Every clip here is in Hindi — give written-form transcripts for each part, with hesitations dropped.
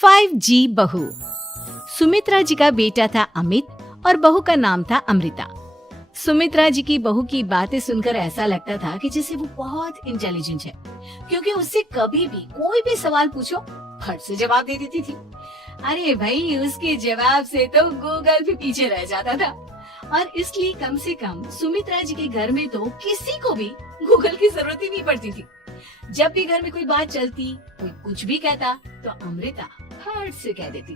5G बहू। सुमित्रा जी का बेटा था अमित और बहू का नाम था अमृता। सुमित्रा जी की बहू की बातें सुनकर ऐसा लगता था कि जैसे वो बहुत इंटेलिजेंट है, क्योंकि उससे कभी भी कोई भी सवाल पूछो फट से जवाब दे देती थी। अरे भाई, उसके जवाब से तो गूगल भी पीछे रह जाता था। और इसलिए कम से कम सुमित्रा जी के घर में तो किसी को भी गूगल की जरूरत ही नहीं पड़ती थी। जब भी घर में कोई बात चलती, कोई कुछ भी कहता, तो अमृता फट से कह देती,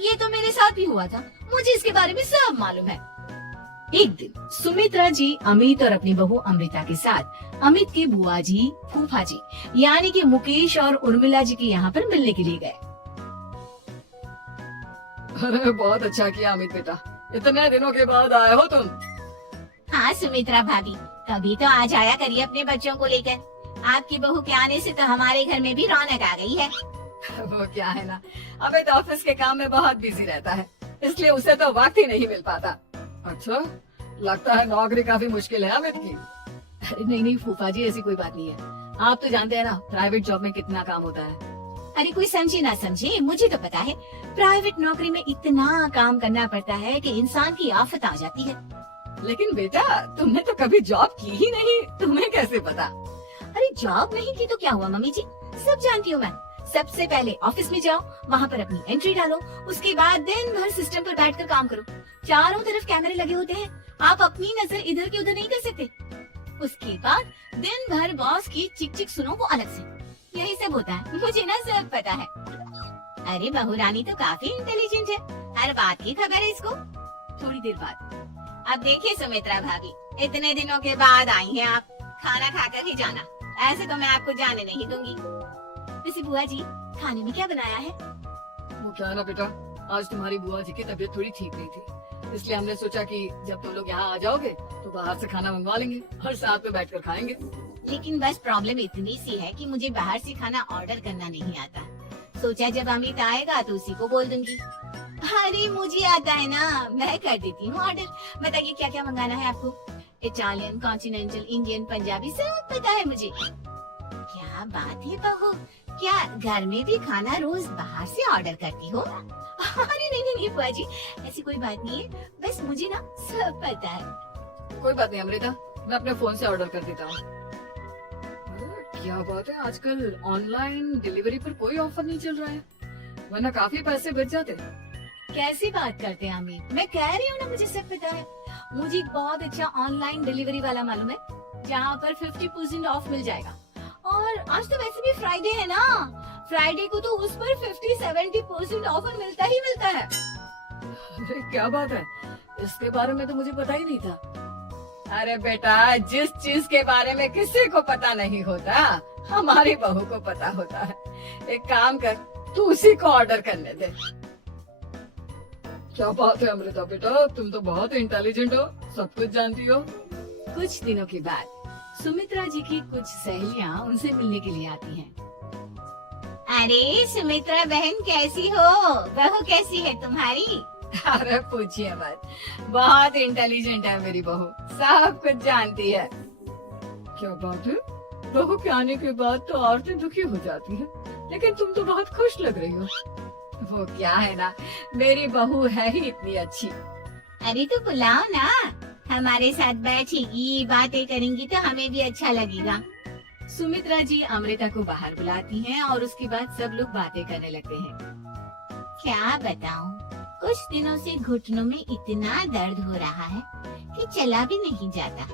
ये तो मेरे साथ भी हुआ था, मुझे इसके बारे में सब मालूम है। एक दिन सुमित्रा जी अमित और अपनी बहू अमृता के साथ अमित के बुआ जी, फूफा जी यानी कि मुकेश और उर्मिला जी के यहाँ पर मिलने के लिए गए। अरे बहुत अच्छा किया अमित बेटा, इतने दिनों के बाद आए हो तुम। हाँ सुमित्रा भाभी, कभी तो आ जाया करिए अपने बच्चों को लेकर। आपकी बहू के आने से तो हमारे घर में भी रौनक आ गई है। वो क्या है ना, अमित ऑफिस के काम में बहुत बिजी रहता है, इसलिए उसे तो वक्त ही नहीं मिल पाता। अच्छा, लगता है नौकरी काफी मुश्किल है अमित की। अरे नहीं फूफा जी, ऐसी कोई बात नहीं है। आप तो जानते हैं ना प्राइवेट जॉब में कितना काम होता है। अरे कोई समझे ना समझे, मुझे तो पता है प्राइवेट नौकरी में इतना काम करना पड़ता है कि इंसान की आफत आ जाती है। लेकिन बेटा, तुमने तो कभी जॉब की ही नहीं, तुम्हें कैसे पता? अरे जॉब नहीं की तो क्या हुआ मम्मी जी, सब जानती हूँ मैं। सबसे पहले ऑफिस में जाओ, वहाँ पर अपनी एंट्री डालो, उसके बाद दिन भर सिस्टम पर बैठकर काम करो। चारों तरफ कैमरे लगे होते हैं, आप अपनी नजर इधर की उधर नहीं कर सकते। उसके बाद दिन भर बॉस की चिक चिक सुनो, वो अलग से। यही सब होता है, मुझे ना सब पता है। अरे बहू रानी तो काफी इंटेलिजेंट है, हर बात की खबर है इसको। थोड़ी देर बाद अब देखिए सुमित्रा भाभी, इतने दिनों के बाद आई हैं आप, खाना खाकर ही जाना, ऐसे तो मैं आपको जाने नहीं दूंगी। वैसे बुआ जी, खाने में क्या बनाया है? वो क्या है ना बेटा, आज तुम्हारी बुआ जी की तबीयत थोड़ी ठीक नहीं थी, इसलिए हमने सोचा कि जब तुम लोग यहाँ आ जाओगे तो बाहर से खाना मंगवा लेंगे और साथ में बैठकर खाएंगे। लेकिन बस प्रॉब्लम इतनी सी है कि मुझे बाहर से खाना ऑर्डर करना नहीं आता। सोचा जब अमित आएगा तो उसी को बोल दूंगी। अरे मुझे आता है ना, मैं कर देती हूँ ऑर्डर। बताइए क्या क्या मंगाना है आपको? इटालियन, कॉन्टिनेंटल, इंडियन, पंजाबी सब पता है मुझे। क्या बात है बहू, क्या घर में भी खाना रोज बाहर से ऑर्डर करती हो? अरे नहीं बुआ जी, ऐसी कोई बात नहीं है, बस मुझे ना सब पता है। कोई बात नहीं अमृता, मैं अपने फोन से ऑर्डर कर देता हूँ। क्या बात है, आजकल ऑनलाइन डिलीवरी पर कोई ऑफर नहीं चल रहा है, वरना काफी पैसे बच जाते। कैसी बात करते हैं अमित, मैं कह रही हूँ ना मुझे सब पता है। मुझे एक बहुत अच्छा ऑनलाइन डिलीवरी वाला मालूम है, जहाँ पर 50% ऑफ मिल जाएगा। और आज तो वैसे भी फ्राइडे है ना, फ्राइडे को तो उस पर 50-70% ऑफर मिलता ही मिलता है। अरे क्या बात है, इसके बारे में तो मुझे पता ही नहीं था। अरे बेटा, जिस चीज के बारे में किसी को पता नहीं होता, हमारी बहू को पता होता है। एक काम कर, तू उसी को ऑर्डर करने दे। क्या बात है अमृता बेटा, तुम तो बहुत इंटेलिजेंट हो, सब कुछ जानती हो। कुछ दिनों के बाद सुमित्रा जी की कुछ सहेलियां उनसे मिलने के लिए आती हैं। अरे सुमित्रा बहन कैसी हो, बहू कैसी है तुम्हारी? अरे पूछिए मत, बहुत इंटेलिजेंट है मेरी बहू, सब कुछ जानती है। क्या बात है, बहू के आने के बाद तो औरतें दुखी हो जाती है, लेकिन तुम तो बहुत खुश लग रही हो। वो क्या है ना, मेरी बहू है ही इतनी अच्छी। अरे तो बुलाओ ना, हमारे साथ बैठेगी, बातें करेंगी तो हमें भी अच्छा लगेगा। सुमित्रा जी अमृता को बाहर बुलाती हैं और उसके बाद सब लोग बातें करने लगते हैं। क्या बताऊं, कुछ दिनों से घुटनों में इतना दर्द हो रहा है कि चला भी नहीं जाता।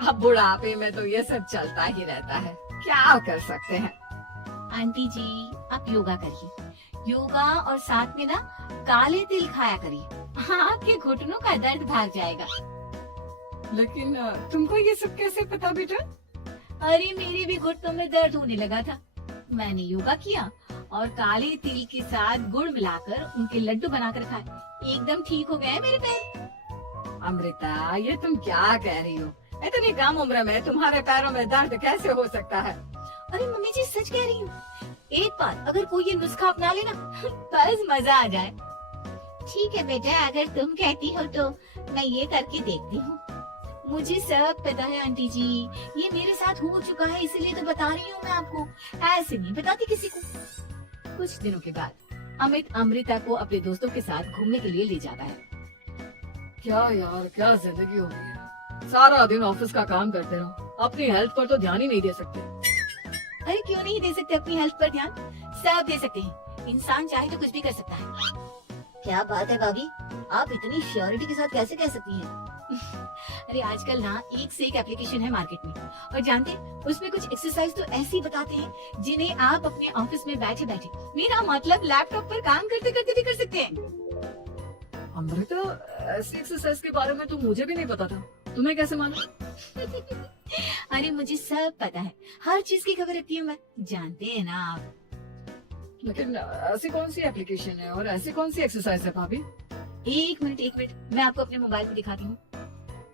अब बुढ़ापे में तो ये सब चलता ही रहता है, क्या कर सकते हैं। आंटी जी, आप योगा करिए, योगा और साथ में ना काले तिल खाया करिए, आपके घुटनों का दर्द भाग जाएगा। लेकिन तुमको ये सब कैसे पता बेटा? अरे मेरे भी घुटनों में दर्द होने लगा था, मैंने योगा किया और काले तिल के साथ गुड़ मिलाकर उनके लड्डू बनाकर खाए, एकदम ठीक हो गए मेरे पैर। अमृता, ये तुम क्या कह रही हो? इतनी कम उम्र में तुम्हारे पैरों में दर्द कैसे हो सकता है? अरे मम्मी जी, सच कह रही हूँ, एक बार अगर कोई ये नुस्खा अपना लेना बस मजा आ जाए। ठीक है बेटा, अगर तुम कहती हो तो मैं ये करके देखती हूँ। मुझे सब पता है आंटी जी, ये मेरे साथ हो चुका है, इसलिए तो बता रही हूँ मैं आपको, ऐसे नहीं बताती किसी को। कुछ दिनों के बाद अमित अमृता को अपने दोस्तों के साथ घूमने के लिए ले जाता है। क्या यार, क्या जिंदगी हो गई है। सारा दिन ऑफिस का काम करते रहो, अपनी हेल्थ पर तो ध्यान ही नहीं दे सकते। अरे क्यों नहीं दे सकते अपनी हेल्थ पर ध्यान? सब दे सकते हैं। इंसान चाहे तो कुछ भी कर सकता है। क्या बात है भाभी, आप इतनी श्योरिटी के साथ कैसे कह सकती हैं? अरे आजकल ना एक से एक एप्लीकेशन है मार्केट में, और जानते हैं उसमें कुछ एक्सरसाइज तो ऐसी बताते हैं जिन्हें आप अपने ऑफिस में बैठे बैठे, मेरा मतलब लैपटॉप पर काम करते करते भी कर सकते हैं। अमृता, ऐसी एक्सरसाइज के बारे में तो मुझे भी नहीं पता था, तुम्हें कैसे मालूम? अरे मुझे सब पता है, हर चीज की खबर रखती हूँ मैं, जानते हैं ना आप। लेकिन ऐसी कौन सी एप्लीकेशन है और ऐसी कौन सी एक्सरसाइज है भाभी? एक मिनट, मैं आपको अपने मोबाइल पे दिखाती हूँ।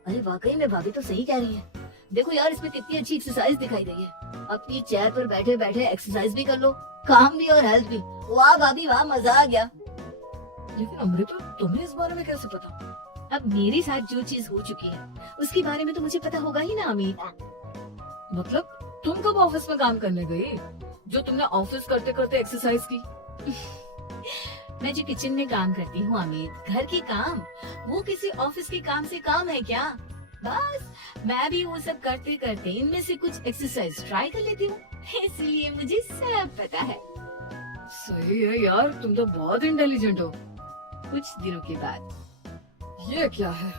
अरे वाकई में भाभी तो सही कह रही है। देखो यार, इसमें कितनी अच्छी एक्सरसाइज दिखाई रही है। अपनी चेयर पर बैठे बैठे एक्सरसाइज भी कर लो, काम भी और हेल्थ भी। वाह भाभी वाह, मजा आ गया। लेकिन अमृता, तुम्हें इस बारे में कैसे पता? अब मेरे साथ जो चीज हो चुकी है उसके बारे में तो मुझे पता होगा ही ना अमित। मतलब तुम कब ऑफिस में काम करने गई जो तुमने ऑफिस करते करते एक्सरसाइज की? मैं जो किचन में काम करती हूँ अमित, घर के काम, वो किसी ऑफिस के काम से काम है क्या? बस मैं भी वो सब करते करते इनमें से कुछ एक्सरसाइज ट्राई कर लेती हूँ, इसलिए मुझे सब पता है। सही है यार, तुम तो बहुत इंटेलिजेंट हो। कुछ दिनों के बाद ये क्या है?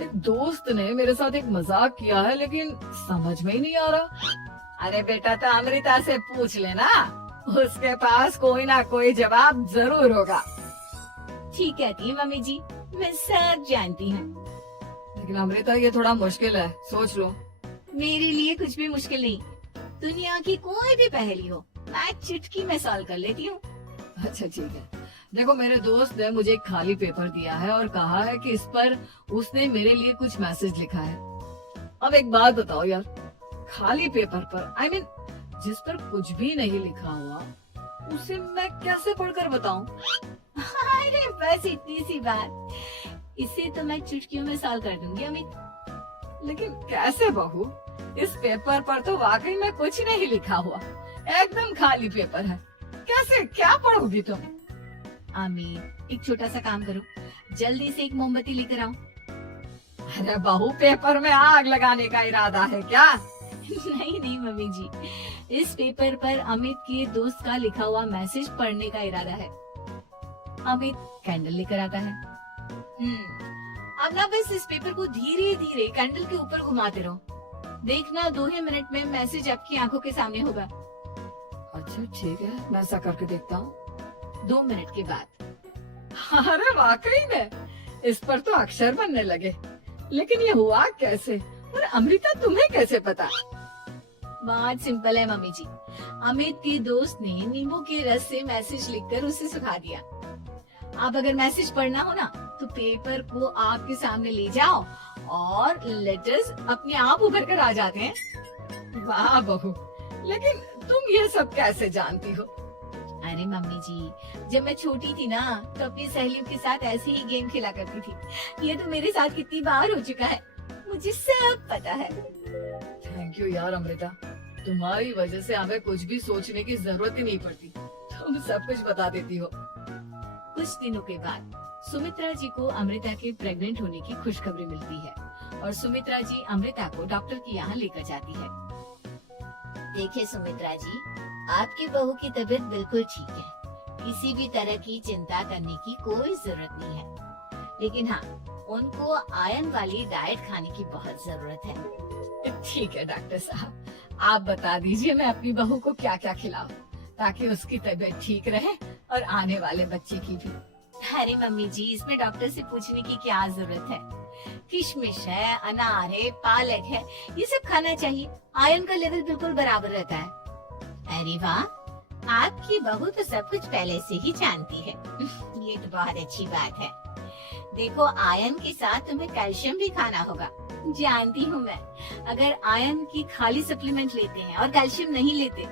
एक दोस्त ने मेरे साथ एक मजाक किया है, लेकिन समझ में ही नहीं आ रहा। अरे बेटा, तो अमृता से पूछ लेना, उसके पास कोई ना कोई जवाब जरूर होगा। ठीक कहती है मम्मी जी, मैं सब जानती हूँ। लेकिन अमृता, ये थोड़ा मुश्किल है, सोच लो। मेरे लिए कुछ भी मुश्किल नहीं, दुनिया की कोई भी पहेली हो मैं चुटकी में सॉल्व कर लेती हूँ। अच्छा ठीक है, देखो मेरे दोस्त ने मुझे एक खाली पेपर दिया है और कहा है कि इस पर उसने मेरे लिए कुछ मैसेज लिखा है। अब एक बात बताओ यार, खाली पेपर पर, I mean, जिस पर कुछ भी नहीं लिखा हुआ, उसे मैं कैसे पढ़कर बताऊं? अरे बस इतनी सी बात, इसे तो मैं चुटकियों में सॉल्व कर दूंगी अमित। लेकिन कैसे बहू? इस पेपर पर तो वाकई में कुछ नहीं लिखा हुआ, एकदम खाली पेपर है, कैसे क्या पढ़ोगी तुम? अमित, एक छोटा सा काम करो, जल्दी से एक मोमबत्ती लेकर आओ। अरे बहू, पेपर में आग लगाने का इरादा है क्या? नहीं मम्मी जी, इस पेपर पर अमित के दोस्त का लिखा हुआ मैसेज पढ़ने का इरादा है। अमित कैंडल लेकर आता है। अब ना बस इस पेपर को धीरे धीरे कैंडल के ऊपर घुमाते रहो, देखना 2 ही मिनट में मैसेज आपकी आंखों के सामने होगा। अच्छा ठीक है, मैं ऐसा करके देखता हूँ। 2 मिनट के बाद, अरे वाकई में इस पर तो अक्षर बनने लगे, लेकिन ये हुआ कैसे? और अमृता, तुम्हें कैसे पता? बात सिंपल है मम्मी जी, अमित के दोस्त ने नींबू के रस से मैसेज लिखकर उसे सुखा दिया। अब अगर मैसेज पढ़ना हो ना तो पेपर को आपके सामने ले जाओ और लेटर्स अपने आप उभर कर आ जाते हैं। वाह बहू, लेकिन तुम ये सब कैसे जानती हो? अरे मम्मी जी, जब मैं छोटी थी ना तो अपनी सहेलियों के साथ ऐसे ही गेम खेला करती थी। ये तो मेरे साथ कितनी बार हो चुका है, मुझे सब पता है। थैंक यू यार अमृता, तुम्हारी वजह से हमें कुछ भी सोचने की जरूरत ही नहीं पड़ती, तुम सब कुछ बता देती हो। कुछ दिनों के बाद सुमित्रा जी को अमृता के प्रेग्नेंट होने की खुशखबरी मिलती है और सुमित्रा जी अमृता को डॉक्टर के यहाँ लेकर जाती है। देखिए सुमित्रा जी, आपकी बहू की तबीयत बिल्कुल ठीक है, किसी भी तरह की चिंता करने की कोई जरूरत नहीं है। लेकिन हाँ, उनको आयरन वाली डाइट खाने की बहुत जरूरत है। ठीक है डॉक्टर साहब, आप बता दीजिए मैं अपनी बहू को क्या क्या खिलाऊं ताकि उसकी तबीयत ठीक रहे और आने वाले बच्चे की भी। अरे मम्मी जी, इसमें डॉक्टर से पूछने की क्या जरूरत है? किशमिश है, अनार है, पालक है, ये सब खाना चाहिए, आयरन का लेवल बिल्कुल बराबर रहता है। अरे वाह, आपकी बहू तो सब कुछ पहले से ही जानती है। ये तो बहुत अच्छी बात है। देखो, आयरन के साथ तुम्हें कैल्शियम भी खाना होगा। जानती हूँ मैं, अगर आयरन की खाली सप्लीमेंट लेते हैं और कैल्शियम नहीं लेते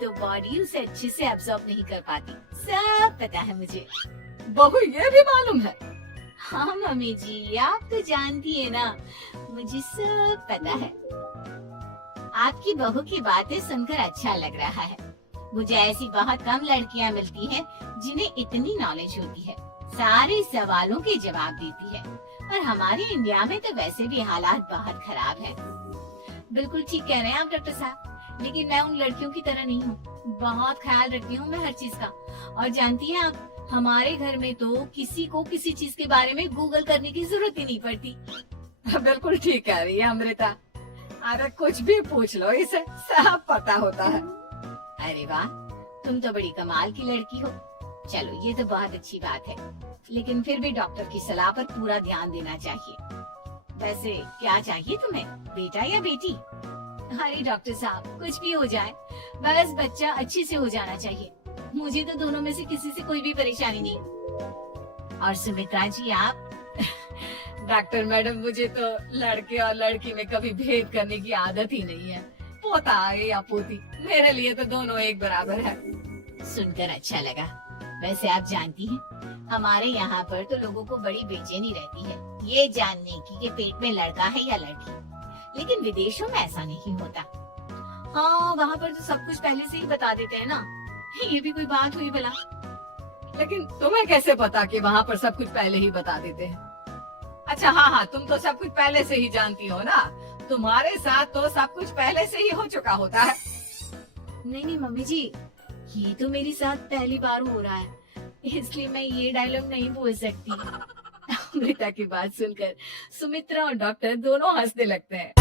तो बॉडी उसे अच्छे से एब्जॉर्ब नहीं कर पाती, सब पता है मुझे। बहू ये भी मालूम है? हाँ मम्मी जी, आप तो जानती है ना, मुझे सब पता है। आपकी बहू की बातें सुनकर अच्छा लग रहा है। मुझे ऐसी बहुत कम लड़कियां मिलती हैं जिन्हें इतनी नॉलेज होती है, सारे सवालों के जवाब देती है। और हमारे इंडिया में तो वैसे भी हालात बहुत खराब है। बिल्कुल ठीक कह रहे हैं आप डॉक्टर साहब, लेकिन मैं उन लड़कियों की तरह नहीं हूँ। बहुत ख्याल रखती हूँ मैं हर चीज का। और जानती हैं आप, हमारे घर में तो किसी को किसी चीज के बारे में गूगल करने की जरूरत ही नहीं पड़ती। बिल्कुल ठीक कह रही है अमृता। अरे कुछ भी पूछ लो, इसे सब पता होता है। अरे वाह, तुम तो बड़ी कमाल की लड़की हो। चलो ये तो बहुत अच्छी बात है, लेकिन फिर भी डॉक्टर की सलाह पर पूरा ध्यान देना चाहिए। वैसे क्या चाहिए तुम्हें, बेटा या बेटी? अरे डॉक्टर साहब, कुछ भी हो जाए, बस बच्चा अच्छे से हो जाना चाहिए। मुझे तो दोनों में से किसी से कोई भी परेशानी नहीं। और सुमित्रा जी आप? डॉक्टर मैडम, मुझे तो लड़के और लड़की में कभी भेद करने की आदत ही नहीं है। पोता आए या पोती, मेरे लिए तो दोनों एक बराबर है। सुनकर अच्छा लगा। वैसे आप जानती हैं, हमारे यहाँ पर तो लोगों को बड़ी बेचैनी रहती है ये जानने की कि पेट में लड़का है या लड़की, लेकिन विदेशों में ऐसा नहीं होता। हाँ, वहाँ पर तो सब कुछ पहले से ही बता देते हैं ना। ये भी कोई बात हुई भला? लेकिन तुम्हें कैसे पता कि वहाँ पर सब कुछ पहले ही बता देते हैं? अच्छा हाँ, तुम तो सब कुछ पहले से ही जानती हो ना। तुम्हारे साथ तो सब कुछ पहले से ही हो चुका होता है। नहीं मम्मी जी, ये तो मेरे साथ पहली बार हो रहा है, इसलिए मैं ये डायलॉग नहीं बोल सकती। अमृता की बात सुनकर सुमित्रा और डॉक्टर दोनों हंसने लगते हैं।